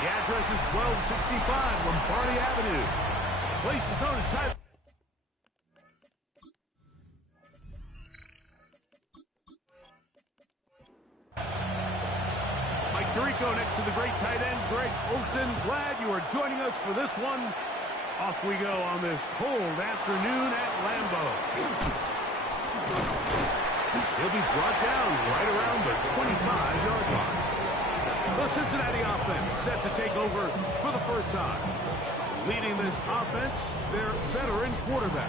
The address is 1265 Lombardi Avenue. The place is known as Tyler. Mike Tirico next to the great tight end, Greg Olsen. Glad you are joining us for this one. Off we go on this cold afternoon at Lambeau. He'll be brought down right around the 25-yard line. The Cincinnati offense set to take over for the first time. Leading this offense, their veteran quarterback.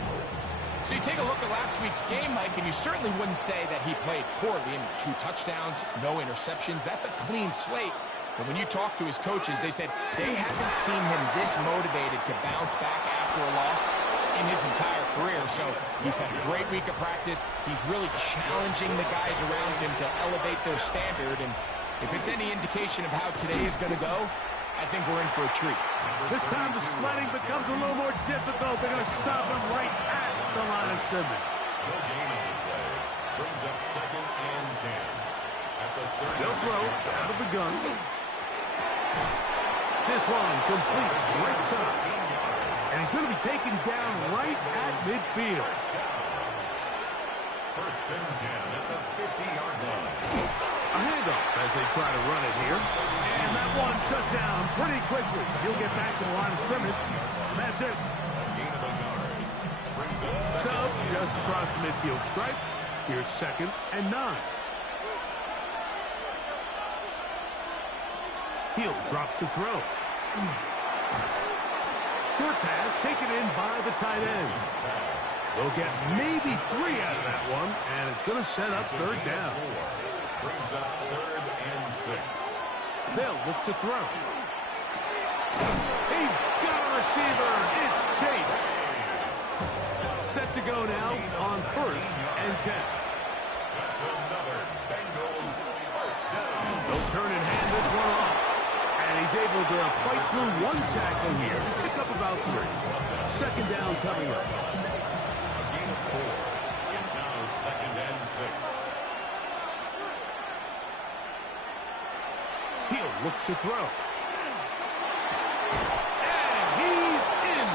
So you take a look at last week's game, Mike, and you certainly wouldn't say that he played poorly. I mean, 2 touchdowns, no interceptions. That's a clean slate. But when you talk to his coaches, they said they haven't seen him this motivated to bounce back after a loss in his entire career. So he's had a great week of practice. He's really challenging the guys around him to elevate their standard. And if it's any indication of how today is going to go, I think we're in for a treat. This time the sledding becomes a little more difficult. They're going to stop him right at the line of scrimmage. The game of the play brings up 2nd and 10. At the 36. They'll throw out of the gun. This one complete right side. And he's going to be taken down right at midfield. First and 10 at the 50-yard line. A handoff as they try to run it here. And that one shut down pretty quickly. He'll get back to the line of scrimmage. And that's it. Gain of a yard. Brings up So, just across the midfield stripe. Here's 2nd and 9. He'll drop to throw. Short pass taken in by the tight end. They'll get maybe 3 out of that one, and it's going to set up 3rd down. Brings up 3rd and 6. They'll look to throw. He's got a receiver. It's Chase. Set to go now on 1st and 10. That's another Bengals first down. They'll turn and hand this one off. And he's able to fight through 1 tackle here. Pick up about 3. 2nd down coming up. A gain of 4. It's now 2nd and 6. He'll look to throw. And he's in.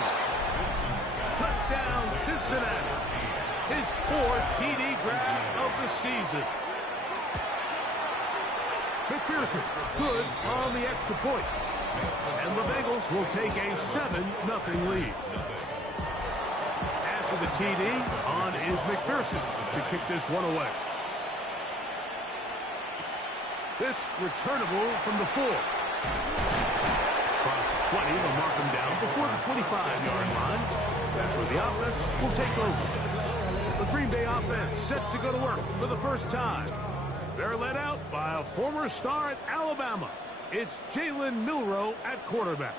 Touchdown, Cincinnati. His 4th TD grab of the season. McPherson, good on the extra point. And the Bengals will take a 7-0 lead. After the TD, on is McPherson to kick this one away. This returnable from the 4. Across the 20, they'll mark him down before the 25-yard line. That's where the offense will take over. The Green Bay offense set to go to work for the first time. They're led out by a former star at Alabama. It's Jalen Milroe at quarterback.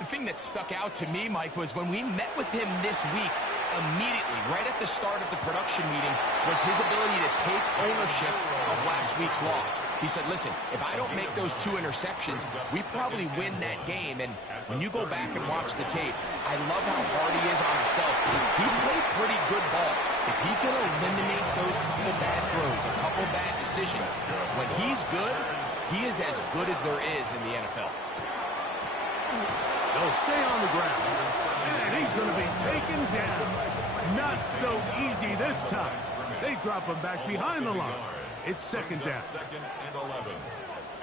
The thing that stuck out to me, Mike, was when we met with him this week, immediately, right at the start of the production meeting, was his ability to take ownership of last week's loss. He said, listen, if I don't make those 2 interceptions, we probably win that game. And when you go back and watch the tape, I love how hard he is on himself. He played pretty good ball. If he can eliminate those couple bad throws, a couple bad decisions, when he's good, he is as good as there is in the NFL. They'll stay on the ground. And he's going to be taken down. Not so easy this time. They drop him back behind the line. It's 2nd down. 2nd and 11.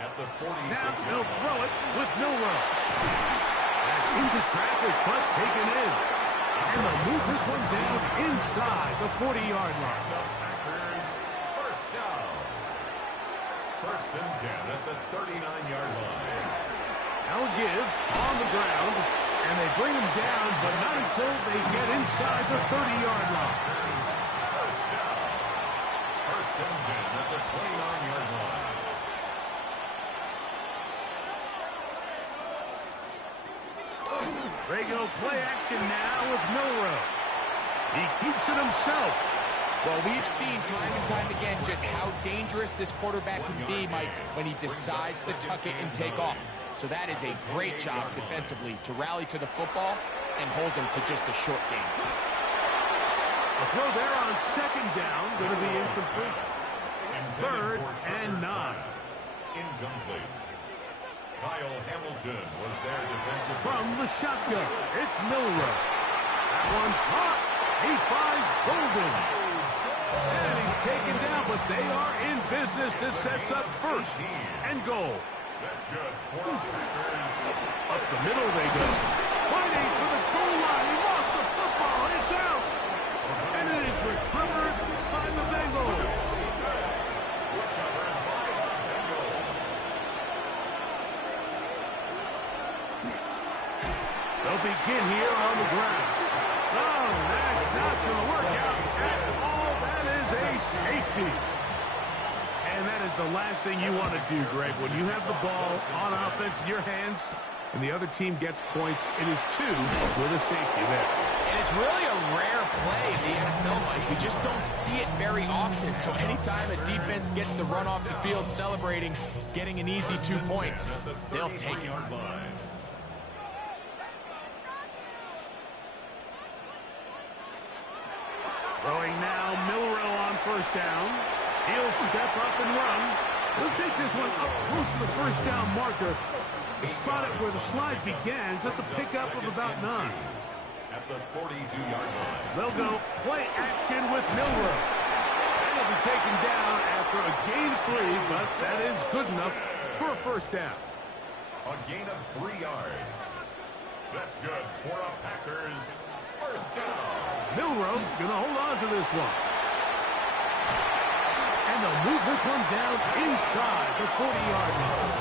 At the 46. Now they'll throw it with Milroe. That's into traffic, but taken in. And they'll move this one down inside the 40-yard line. The Packers first down. 1st and 10 at the 39-yard line. Now give on the ground, and they bring him down, but not until they get inside the 30-yard line. First down. the 29-yard line. They go play action now with Milroe. He keeps it himself. Well, we've seen time and time again just how dangerous this quarterback can be, Mike, when he decides to tuck it and take off. So that is a great job defensively to rally to the football and hold them to just a short game. A throw there on second down, going to be incomplete. Third and 9. Incomplete. Kyle Hamilton was their defensive From the shotgun, it's Milroe. That one caught. He finds Golden. And he's taken down, but they are in business. This sets up first and goal. That's good. Up the middle they go. Fighting for the goal line. He lost the football. It's out. And it is recovered by the Bengals. They'll begin here on the grass. Oh, that's not going to work out at all. That is a safety. And that is the last thing you want to do, Greg. When you have the ball on offense in your hands and the other team gets points, it is 2 with a safety there. And it's really a rare play in the NFL, Mike. We just don't see it very often. So anytime a defense gets the run off the field celebrating, getting an easy 2 points, they'll take it. Throwing now, Milroe on first down. He'll step up and run. He'll take this one up close to the first down marker. Spot it where the slide begins. That's a pickup of about 9. At the 42-yard line. They'll go play action with Milroe. And he'll be taken down after a gain of 3, but that is good enough for a first down. A gain of 3 yards. That's good for a Packers first down. Milroe going to hold on to this one. And they'll move this one down inside the 40-yard line.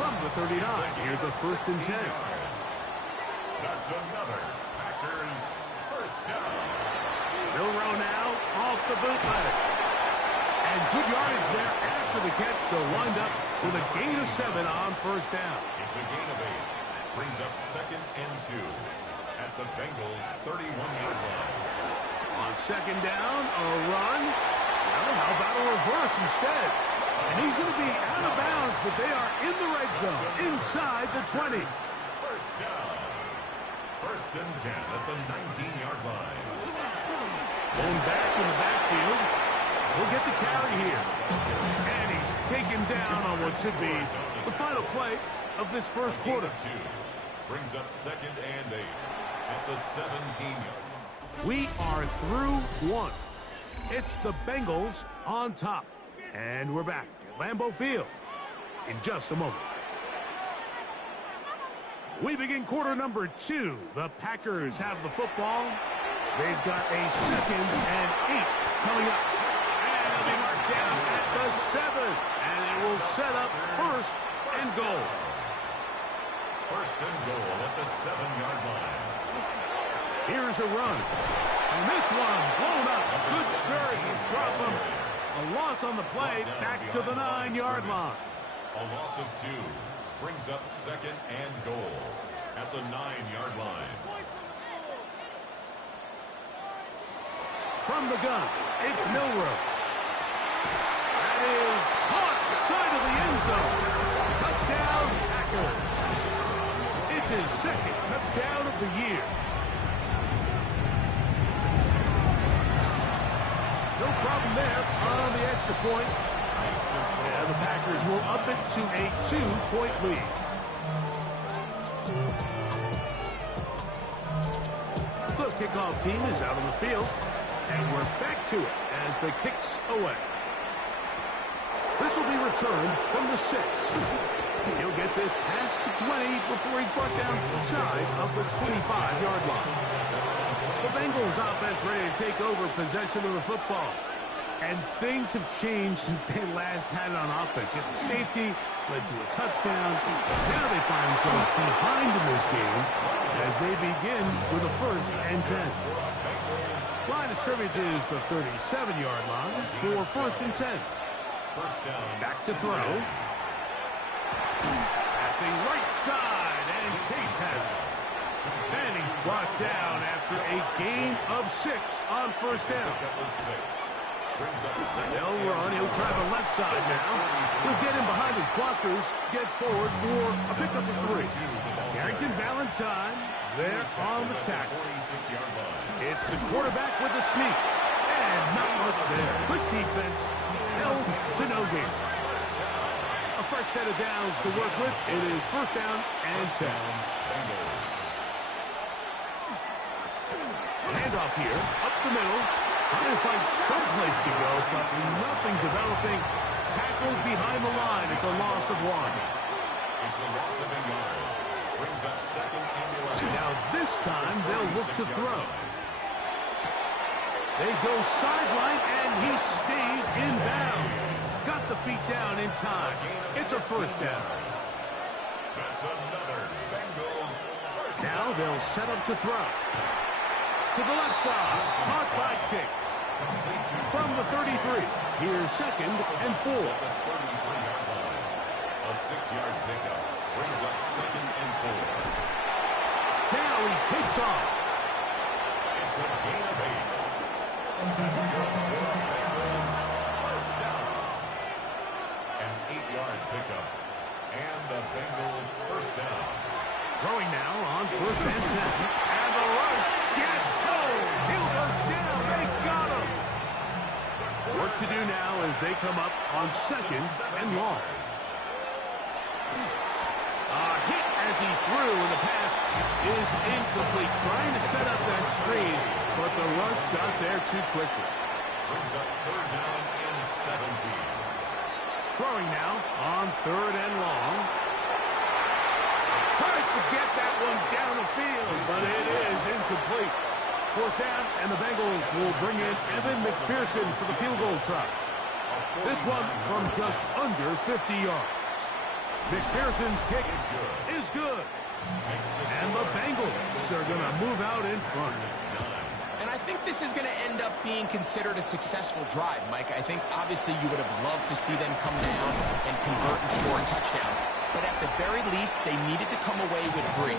From the 39, here's a first and 10. That's another Packers first down. Milroe now off the bootleg. And good yardage there after the catch. They'll wind up with a gain of 7 on first down. It's a gain of 8. Brings up second and 2 at the Bengals' 31-yard line. On second down, a run. Well, how about a reverse instead? And he's going to be out of bounds, but they are in the red zone, inside the 20. First down. First and 10 at the 19-yard line. Going back in the backfield. He'll get the carry here. And he's taken down on what should be the final play of this first quarter. 2 brings up second and 8 at the 17-yard. We are through 1. It's the Bengals on top. And we're back at Lambeau Field in just a moment. We begin quarter number 2. The Packers have the football. They've got a second and 8 coming up. And they'll be marked down at the 7. And it will set up first and goal. First and goal at the 7-yard line. Here's a run. And this one blown up. Good surge and drop him. A loss on the play, back to the 9-yard line. A loss of 2 brings up second and goal at the 9-yard line. From the gun, it's Milroe. That is caught side of the end zone. Touchdown, Packers. It's his second touchdown of the year. No problem there on the extra point. And the Packers will up it to a 2-point lead. The kickoff team is out on the field. And we're back to it as the kick's away. This will be returned from the 6. He'll get this past the 20 before he's brought down shy of the 25-yard line. The Bengals offense ready to take over possession of the football. And things have changed since they last had it on offense. Its safety led to a touchdown. Now they find themselves behind in this game as they begin with a first and 10. Line of scrimmage is the 37-yard line for 1st and 10. First down. Back to throw. Passing right side, and Chase has it. And he's brought down after a gain of 6 on 1st down. They'll run. He'll try the left side now. He'll get in behind his blockers, get forward for a pickup of 3. Carrington Valentine there on the tackle. It's the quarterback with the sneak. And not much there. Good defense. Held to no gain. A fresh set of downs to work with. It is 1st down and 10. Handoff here, up the middle. Trying to find some place to go, but nothing developing. Tackled behind the line. It's a loss of 1. It's a loss of a yard. Brings up 2nd and 11. Now this time they'll look to throw. They go sideline, and he stays in bounds. Got the feet down in time. It's a 1st down. That's another Bengals first. Now they'll set up to throw. To the left side. Caught by Chase. From the 33. Here's 2nd and 4. A 6-yard pickup. Brings up 2nd and 4. Now he takes off. It's a gain of 8. Bengals first down. An 8-yard pickup. And the Bengals first down. Throwing now on 1st and 10. And the rush gets home. He'll go down. They got him. Work to do now as they come up on 2nd and long. Hit as he threw, and the pass is incomplete. Trying to set up that screen, but the rush got there too quickly. Brings up 3rd down and 17. Throwing now on 3rd and long. Tries to get that one down the field, but it is incomplete. 4th down, and the Bengals will bring in Evan McPherson for the field goal try. This one from just under 50 yards. McPherson's kick is good. And the Bengals are going to move out in front. And I think this is going to end up being considered a successful drive, Mike. I think obviously you would have loved to see them come down and convert and score a touchdown. But at the very least, they needed to come away with 3.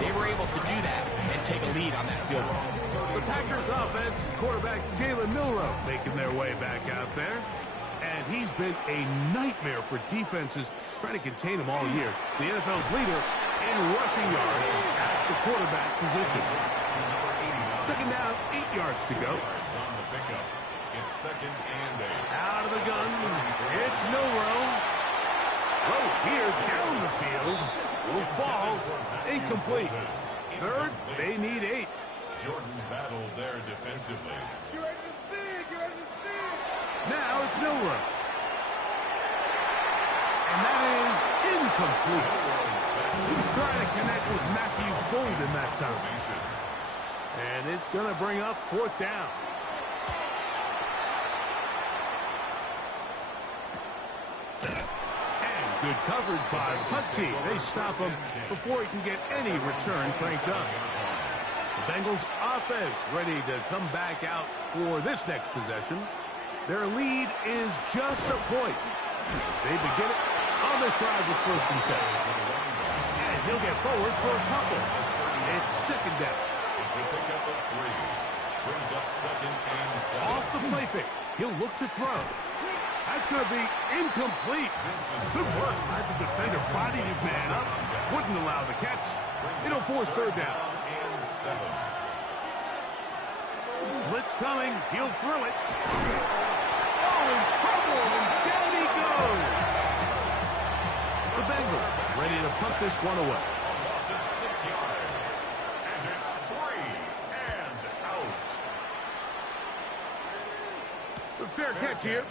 They were able to do that and take a lead on that field goal. The Packers offense, quarterback Jalen Milroe making their way back out there. And he's been a nightmare for defenses trying to contain him all year. The NFL's leader in rushing yards at the quarterback position. 2nd down, 8 yards to go. On the pickup. It's 2nd and 8. Out of the gun, it's Milroe. Throw here down the field. Will fall. Incomplete. 3rd, they need 8. Jordan Battle there defensively. You're ready to speed. You're ready to speed. Now it's Milroe. And that is incomplete. He's trying to connect with Matthew Golden that time. And it's going to bring up 4th down. And good coverage by the punt team. They stop him before he can get any return cranked up. The Bengals offense ready to come back out for this next possession. Their lead is just a point. They begin it on this drive with 1st and 10. And he'll get forward for a couple. It's 2nd down. It's a pickup of 3. Brings up 2nd and 7. Off the play fake. He'll look to throw. That's going to be incomplete. Good work by the defender. Bodied his man up. Wouldn't allow the catch. It'll force 3rd down. And 7. Blitz coming. He'll throw it. Oh, in trouble, and down he goes. The Bengals ready to punt this one away. Loss of 6 yards. And it's 3 and out. The fair catch here.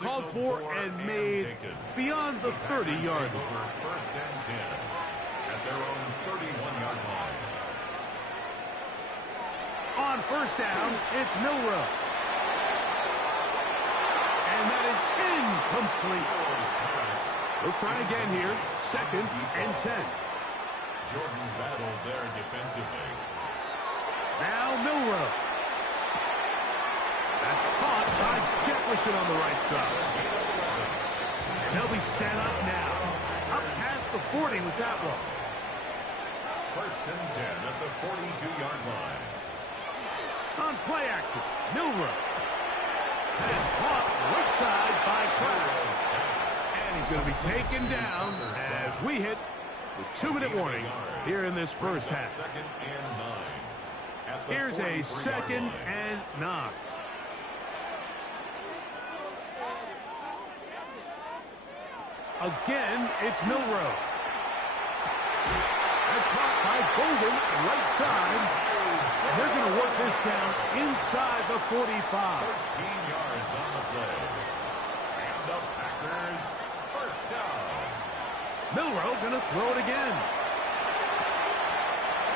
Called for and made beyond the 30-yard line. 1st and 10 at their own 31-yard line. On 1st down, it's Milroe. And that is incomplete. We'll try again here. 2nd and 10. Jordan Battle there defensively. Now Milroe. That's caught by Jefferson on the right side. And they'll be set up now. Up past the 40 with that one. First and 10 at the 42-yard line. On play action, Milroe. That is caught right side by Kraft. And he's going to be taken down as we hit the 2-minute warning here in this first half. Second and 9. At the Here's a 43-yard second line. and 9. Again, it's Milroe. That's caught by Golden, right side. And they're going to work this down inside the 45. 13 yards on the play. And the Packers first down. Milroe going to throw it again.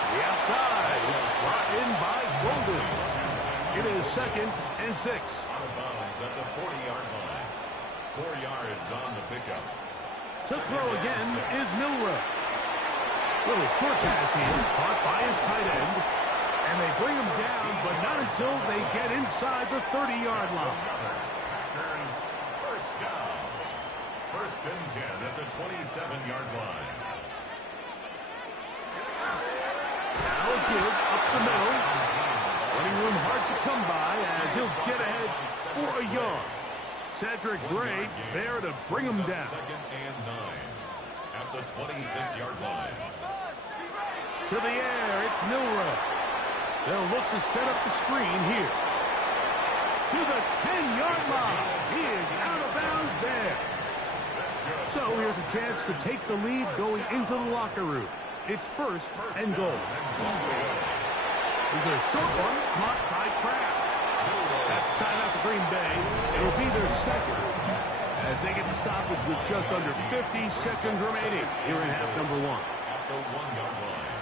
The outside, which is brought in by Golden. It is second and 6. Out of bounds at the 40-yard line. 4 yards on the pickup. To throw again is Milroe. Little short pass here, caught by his tight end. And they bring him down, but not until they get inside the 30-yard line. Packers first down. First and 10 at the 27-yard line. Now a give up the middle. Running room hard to come by as he'll get ahead for a yard. Cedric Gray there to bring him down. Second and 9 at the 26-yard line. To the air, it's Milroe. They'll look to set up the screen here. To the 10-yard line. He is out of bounds there. So here's a chance to take the lead going into the locker room. It's first and goal. There's a short one caught by Kraft. That's the timeout for Green Bay. It'll be their second as they get the stoppage with just under 50 seconds remaining here in half number 1. At the 1-yard line.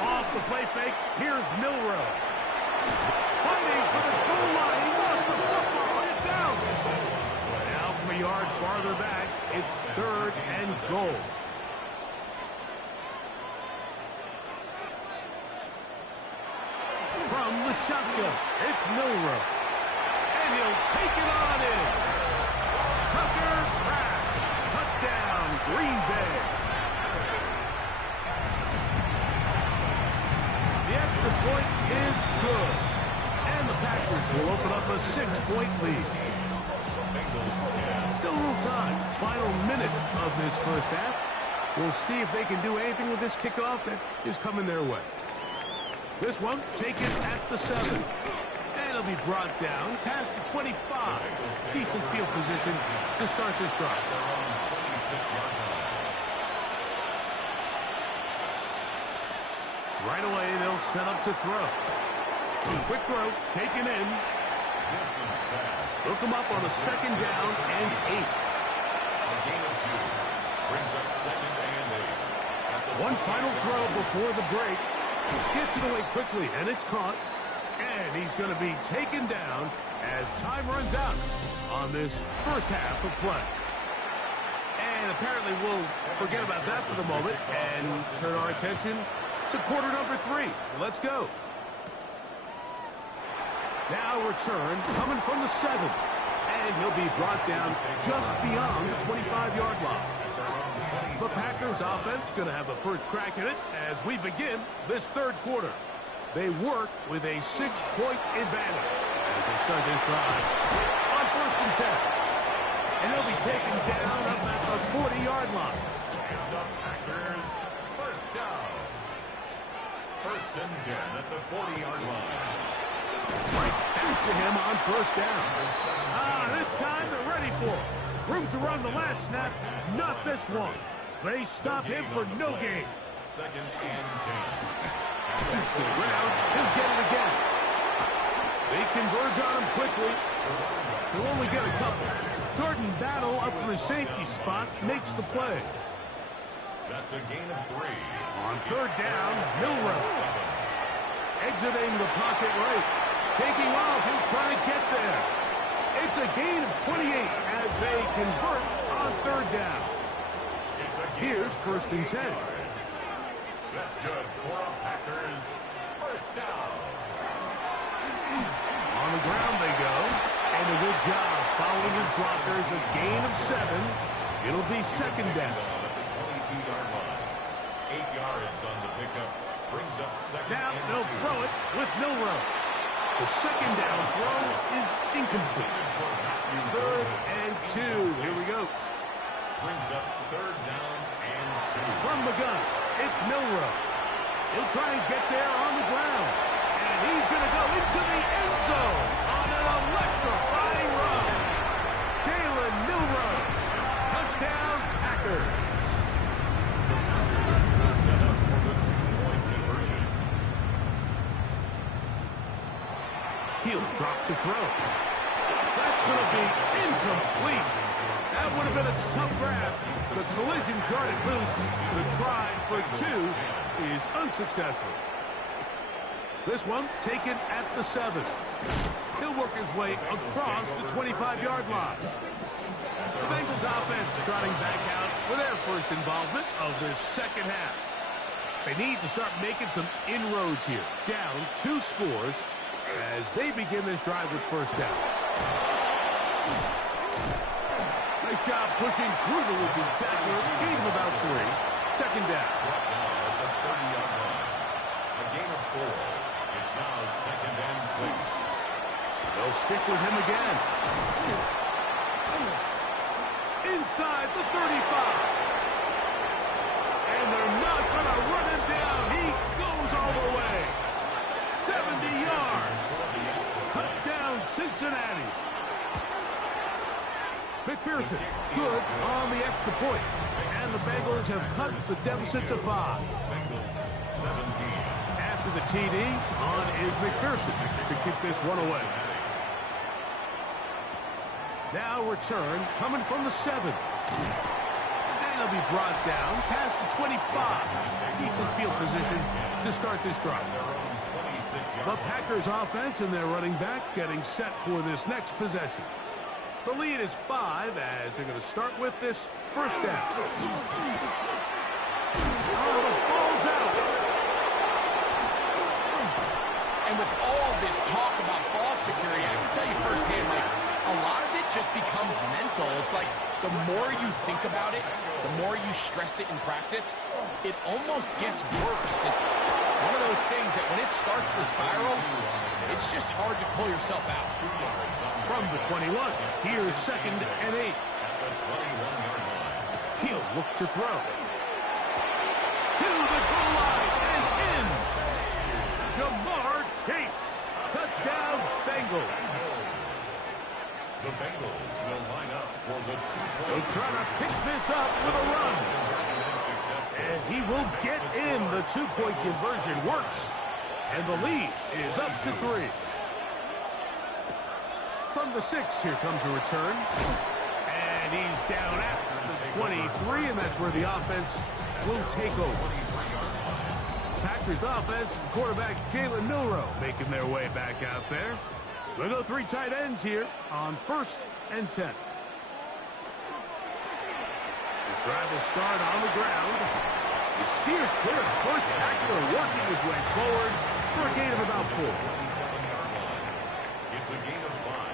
Off the play fake, here's Milroe. Fighting for the goal line. He lost the football. It's out. Now from a yard farther back, it's third and goal. From the shotgun, it's Milroe. And he'll take it on in. Tucker Kraft. Touchdown, Green Bay. The extra point is good. And the Packers will open up a 6-point lead. Still a little time. Final minute of this first half. We'll see if they can do anything with this kickoff that is coming their way. This one taken at the 7. And it'll be brought down past the 25. Decent field position to start this drive. Right away, they'll set up to throw. Quick throw, taken in. Hook him up on a second down and 8. A gain of 2. Brings up second and 8. One final throw before the break. Gets it away quickly, and it's caught. And he's going to be taken down as time runs out on this first half of play. And apparently we'll forget about that for the moment and turn our attention to quarter number 3. Let's go. Now return coming from the 7. And he'll be brought down just beyond the 25-yard line. The Packers offense going to have a first crack at it as we begin this third quarter. They work with a 6-point advantage as they start this drive on first and 10. And they'll be taken down up at the 40-yard line. And the Packers first down. First and 10 at the 40-yard line. Right back to him on first down. This time they're ready for it. Room to run the last snap, not this one. They stop him for no gain. Second and 10. Back to the ground. He'll get it again. They converge on him quickly. He'll only get a couple. Jordan Battle up from the safety spot makes the play. That's a gain of 3. On third down, Milroe. Exiting the pocket right. Taking off, he'll try to get there. It's a gain of 28 as they convert on third down. Here's first and 10. That's good for a Packers first down. On the ground they go. And a good job following his blockers. A gain of 7. It'll be second down. At the 22-yard line. 8 yards on the pickup. Brings up second Now and they'll 2. throw it with Milroe. The second down throw is incomplete. 3rd and 2. Here we go. Brings up 3rd down and 2. From the gun, it's Milroe. He'll try and get there on the ground. And he's going to go into the end zone on an electrifying run. Jalen Milroe. Touchdown, Packers. Set up for the 2-point conversion. He'll drop to throw. That's going to be incomplete. That would have been a tough grab. The collision jarred it loose. The try for 2 is unsuccessful. This one taken at the 7. He'll work his way across the 25-yard line. The Bengals offense trotting back out for their first involvement of this second half. They need to start making some inroads here. Down 2 scores as they begin this drive with first down. Nice job pushing through the would-be tackler. Gain of about 3. Second down. Brought down at the 30-yard line. A gain of 4. It's now second and 6. They'll stick with him again. Inside the 35. And they're not going to run him down. He goes all the way. 70 yards. Touchdown, Cincinnati. McPherson, good on the extra point. And the Bengals have cut the deficit to 5. Bengals 17. After the TD, on is McPherson to kick this one away. Now return coming from the 7. And he'll be brought down past the 25. Decent field position to start this drive. The Packers offense and their running back getting set for this next possession. The lead is 5 as they're going to start with this first down. Oh, the ball's out. And with all this talk about ball security, I can tell you firsthand, Mike, a lot of it just becomes mental. It's like the more you think about it, the more you stress it in practice, it almost gets worse. It's one of those things that when it starts the spiral, it's just hard to pull yourself out. From the 21, here's second and 8. At the 21-yard line. He'll look to throw. To the goal line and in. Jamar Chase. Touchdown, Bengals. The Bengals will line up for the 2-point. They'll try to pick this up with a run. And he will get in. The 2-point conversion works. And the lead is up to 3. From the 6, here comes a return. And he's down at the 23, and that's where the offense will take over. Packers offense, quarterback Jalen Milroe making their way back out there. We'll go 3 tight ends here on 1st and 10. The drive will start on the ground. He steers clear of the first tackler, working his way forward for a gain of about 4. 27-yard line. It's a gain of 5.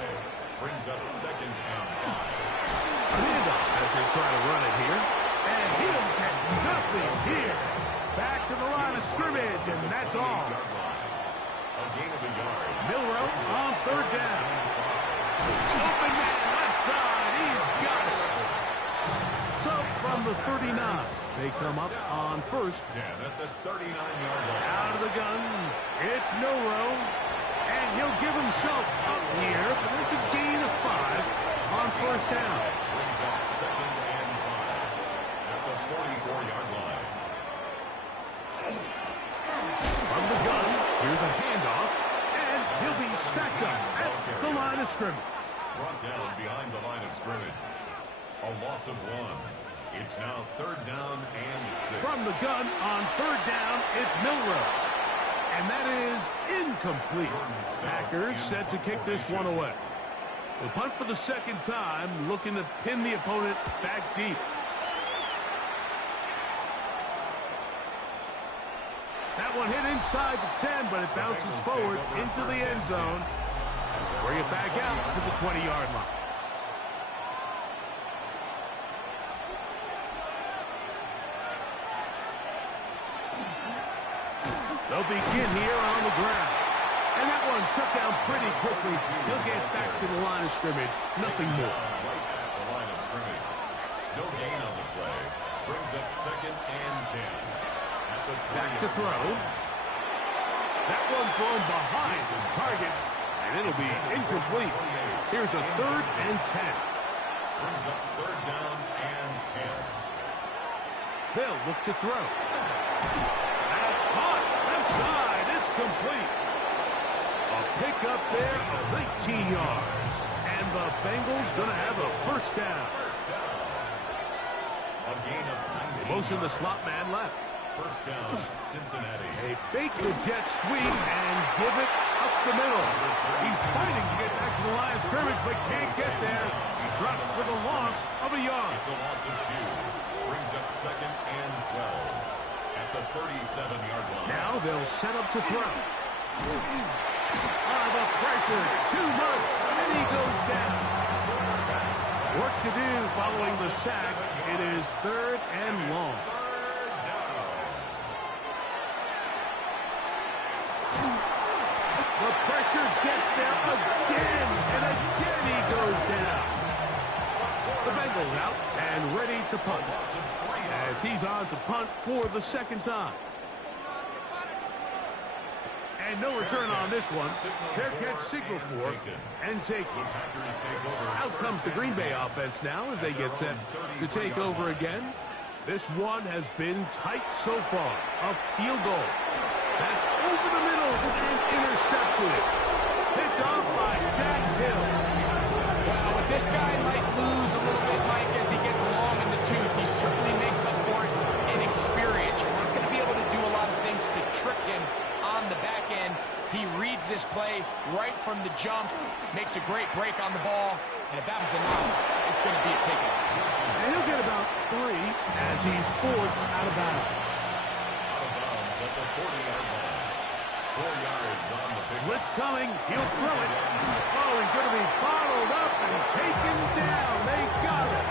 Brings up second and 5. A handoff as they try to run it here. And he'll get nothing here. Back to the line of scrimmage, and that's all. A gain of a yard. Milroe on 3rd down. Open man left side. He's got it. So from the 39, they come up on 1st. 10 at the 39-yard line. Out of the gun, it's Milroe. And he'll give himself up here, but it's a gain of 5 on 1st down. Brings up second and 5 at the 44-yard line. From the gun, here's a handoff, and he'll be stacked up at the line of scrimmage. Brought down behind the line of scrimmage. A loss of 1. It's now 3rd down and 6. From the gun on 3rd down, it's Milroe. And that is incomplete. Packers set to kick this one away. They'll punt for the 2nd time, looking to pin the opponent back deep. That one hit inside the 10, but it bounces forward into the end zone. Bring it back out to the 20-yard line. They'll begin here on the ground. And that one shut down pretty quickly. He'll get back to the line of scrimmage. Nothing more. Right at the line of scrimmage. No gain on the play. Brings up 2nd and 10. At the 20. Back to throw. That one thrown behind his target. And it'll be incomplete. Here's a 3rd and 10. Brings up 3rd down and 10. They'll look to throw. That's caught. Left side. It's complete. A pickup there of 19 yards. And the Bengals going to have a first down. A gain of 19. Motion the slot man left. First down, Cincinnati. They fake the jet sweep and give it up the middle. He's fighting to get back to the line of scrimmage, but can't get there. He dropped for the loss of a yard. It's a loss of 2. Brings up 2nd and 12. At the 37-yard line. Now they'll set up to throw. The pressure, too much, and he goes down. Work to do following the sack. It is 3rd and long. The pressure gets there again, and again he goes down. The Bengals out and ready to punt, as he's on to punt for the 2nd time. And no return on this one. Fair catch signal for and taken. Out comes the Green Bay offense now as they get set to take over again. This one has been tight so far. A field goal. That's over the middle and intercepted. Picked off by Dax Hill. Well, this guy might lose a little bit, Mike, as he gets long in the tooth. He certainly makes up for it in experience. You're not going to be able to do a lot of things to trick him on the back end. He reads this play right from the jump, makes a great break on the ball, and if that was enough, it's going to be a takeoff. And he'll get about 3 as he's forced out of bounds. Out of bounds at the 40-yard line. 4 yards on the big. Blitz coming. He'll throw it. Oh, he's going to be followed up and taken down. They got it.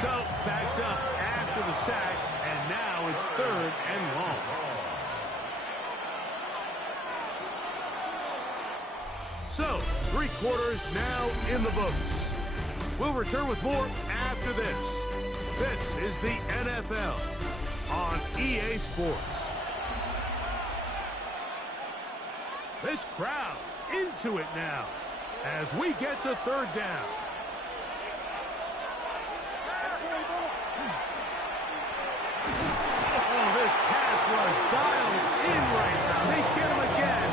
So, backed up after the sack, and now it's 3rd and long. So, 3 quarters now in the books. We'll return with more after this. This is the NFL on EA Sports. This crowd into it now as we get to 3rd down. Oh, this pass was dialed in right now. They get him again.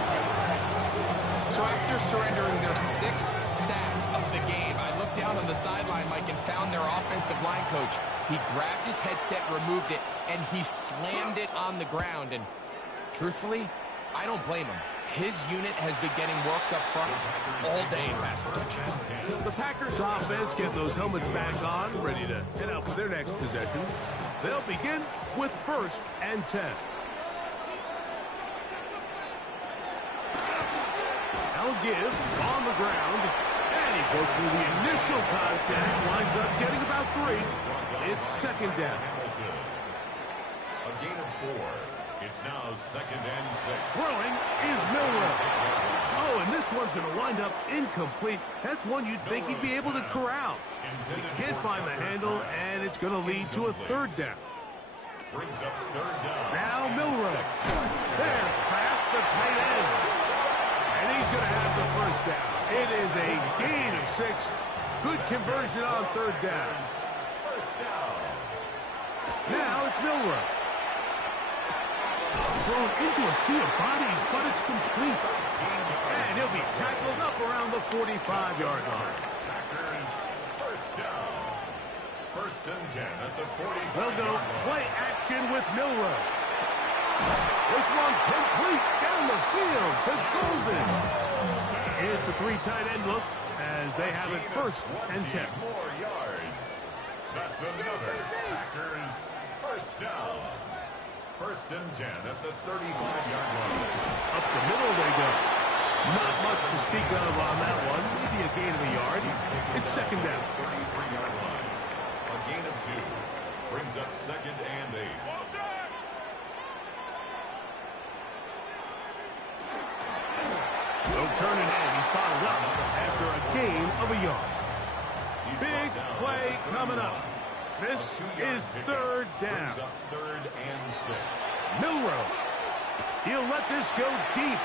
So after surrendering their 6th sack of the game, I looked down on the sideline, Mike, and found their offensive line coach. He grabbed his headset, removed it, and he slammed it on the ground. And truthfully, I don't blame him. His unit has been getting worked up front all day in pass protection. The Packers offense getting those helmets back on, ready to head out for their next possession. They'll begin with 1st and 10. Now give on the ground, and he goes through the initial contact, winds up getting about 3. It's 2nd down. A gain of 4. It's now 2nd and 6. Throwing is Milroe. Oh, and this one's going to wind up incomplete. That's one you'd think he'd be able to corral. He can't find the handle, and it's going to lead to a 3rd down. Brings up 3rd down. Now Milroe. There's Kraft, the tight end. And he's going to have the first down. It is a gain of 6. Good conversion on 3rd down. First down. Now it's Milroe. Thrown into a sea of bodies, but it's complete. And he'll be tackled up around the 45-yard line. Packers, first down. 1st and 10 at the 45. They'll go play action with Milroe. This one complete down the field to Golden. It's a 3 tight end look as they have it 1st and 10. More yards. That's another Packers first down. First and 10 at the 35-yard line. Up the middle they go. Not much to speak of on that one. Maybe a gain of a yard. It's second down. 33-yard line. A gain of 2. Brings up second and 8. No turning in. He's bottled up after a gain of a yard. Big play coming up. This is third down. Brings up third and 6. Milroe. He'll let this go deep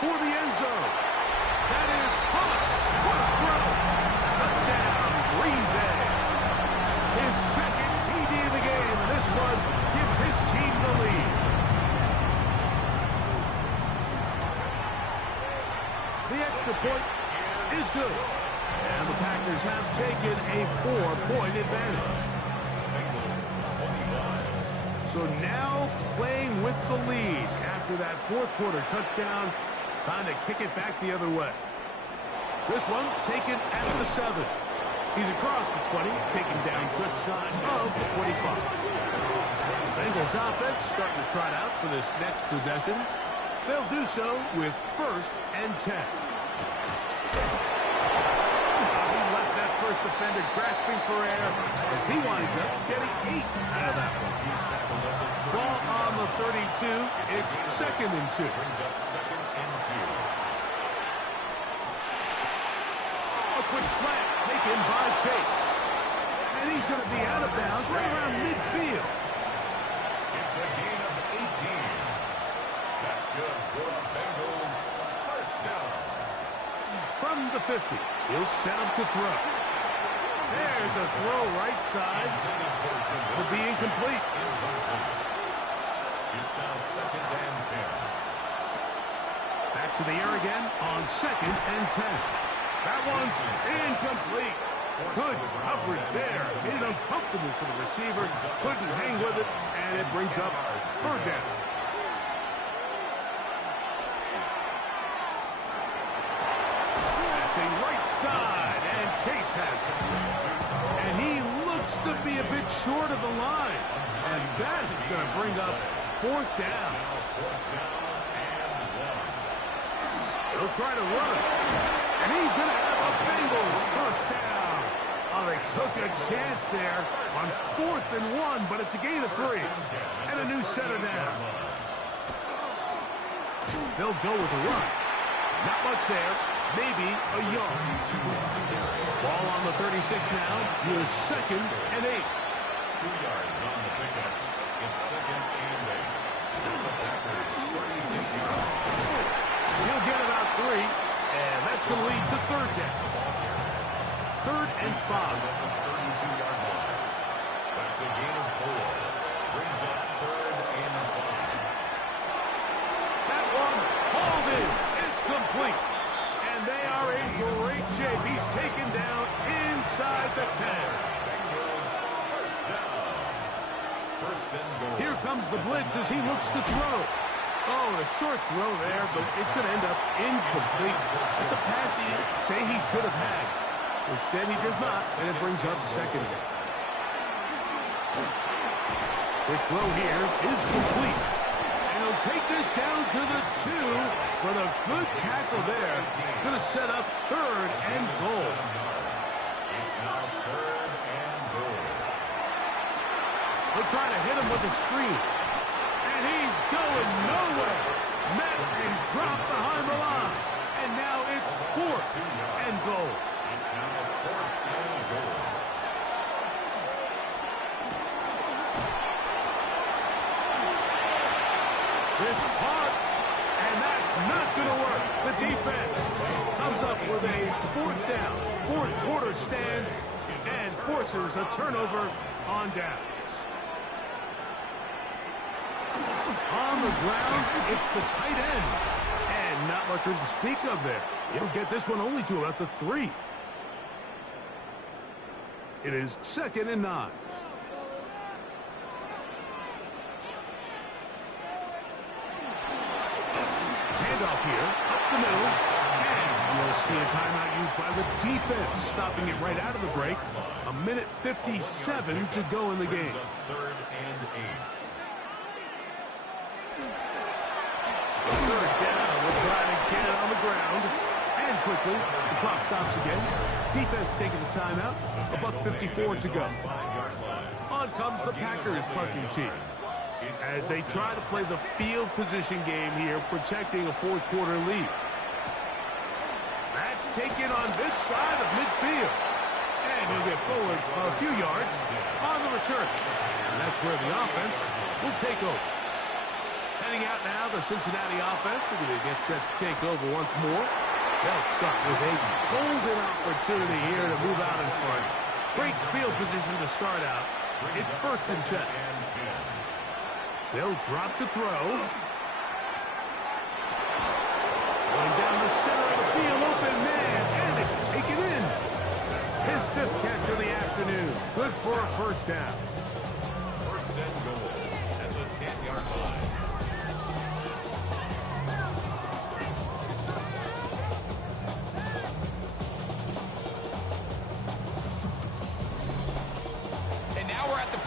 for the end zone. That is caught. What a throw. Touchdown, Green Bay. His second TD of the game, and this one gives his team the lead. The extra point is good. And the Packers have taken a 4-point advantage. So now playing with the lead after that fourth quarter touchdown. Time to kick it back the other way. This one taken at the 7. He's across the 20, taken down just shy of the 25. Bengals offense starting to trot out for this next possession. They'll do so with first and 10. First defender grasping for air as he winds up getting 8 out of that one. Ball on the 32. It's second and 2. Brings up second and 2. A quick slant taken by Chase. And he's going to be out of bounds right around midfield. It's a gain of 18. That's good for the Bengals. First down. From the 50, he'll set up to throw. There's a throw right side. Will be incomplete. It's now second and 10. Back to the air again on second and 10. That one's incomplete. Good coverage there. Made it uncomfortable for the receiver. Couldn't hang with it, and it brings up third down. Passing right side, and Chase has it. And he looks to be a bit short of the line. And that is going to bring up fourth down. He'll try to run. And he's going to have a Bengals first down. Oh, they took a chance there on 4th and 1, but it's a gain of 3. And a new set of down. They'll go with a run. Not much there. Maybe a yard. Ball on the 36 now. Here's second and 8. 2 yards on the pickup. It's second and 8. The Packers 36 yards. He'll get about 3, and that's going to lead to third down. Third and 5. 32-yard line. That's a gain of 4. Brings up third and 5. That one hauled in. It's complete. And they are in great shape. He's taken down inside the 10. Bengals first down. First and goal. Here comes the blitz as he looks to throw. Oh, a short throw there, but it's going to end up incomplete. It's a pass he say he should have had. Instead, he does not, and it brings up second down. The throw here is complete. And he'll take this down to the 2, but a good tackle there. Going to set up third and goal. It's now third and goal. They'll try to hit him with a screen. And he's going nowhere. Met and dropped behind the line. And now it's 4th and goal. It's now 4th and goal. This caught, and that's not going to work. The defense comes up with a 4th down, 4th quarter stand, and forces a turnover on downs. On the ground, it's the tight end. And not much room to speak of there. He'll get this one only to about the 3. It is second and 9. Handoff here, up the middle, and we'll see a timeout used by the defense, stopping it right out of the break. 1:57 to go in the game. Third and 8. Third down. We'll try to get it on the ground. And quickly, the clock stops again. Defense taking the timeout. $1:54 to go. On comes the Packers punting team, as they try to play the field position game here, protecting a fourth quarter lead. That's taken on this side of midfield. And he'll get forward a few yards on the return. And that's where the offense will take over. Heading out now, the Cincinnati offense are going to get set to take over once more. They'll start with a golden opportunity here to move out in front. Great field position to start out. It's 1st and 10. They'll drop to throw. Going down the center of the field, open man, and it's taken in. His 5th catch of the afternoon. Good for a 1st down. 1st and goal at the 10-yard line.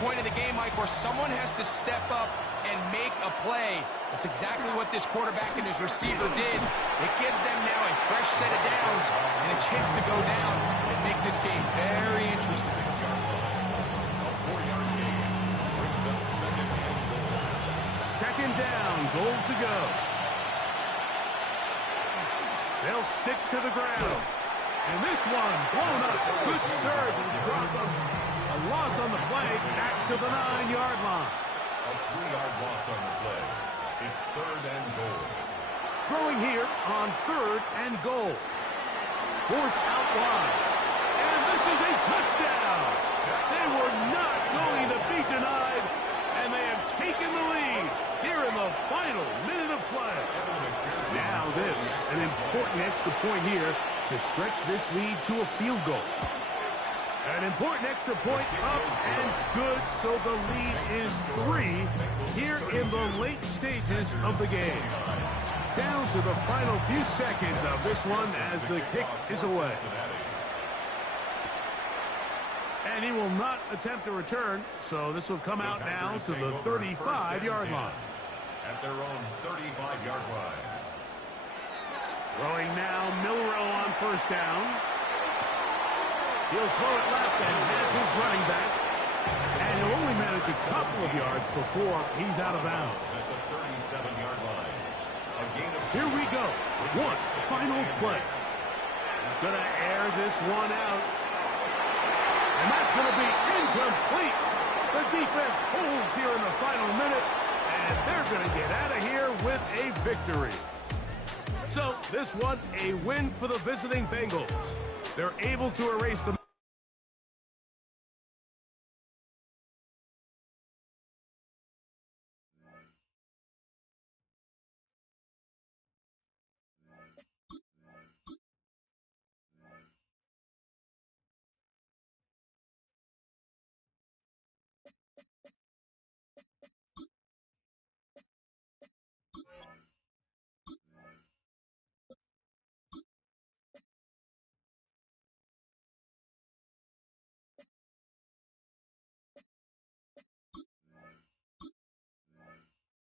Point of the game, Mike, where someone has to step up and make a play. That's exactly what this quarterback and his receiver did. It gives them now a fresh set of downs and a chance to go down and make this game very interesting. 6-yard line. A 4-yard gain brings up 2nd and goal. 2nd down, goal to go. They'll stick to the ground. And this one blown up. Good surge and drop them. A loss on the play, back to the 9-yard line. A 3-yard loss on the play. It's 3rd and goal. Throwing here on 3rd and goal. Forced out wide. And this is a touchdown. They were not going to be denied, and they have taken the lead here in the final minute of play. Now this, an important extra point here to stretch this lead to a field goal. An important extra point up and good, so the lead is 3 here in the late stages of the game. Down to the final few seconds of this one as the kick is away. And he will not attempt a return, so this will come out now to the 35-yard line. At their own 35-yard line. Throwing now, Milroe on 1st down. He'll throw it left and has his running back. And he'll only manage a couple of yards before he's out of bounds. At the 37-yard line. A gain of 2. Here we go. One final play. He's going to air this one out. And that's going to be incomplete. The defense holds here in the final minute. And they're going to get out of here with a victory. So this one, a win for the visiting Bengals. They're able to erase the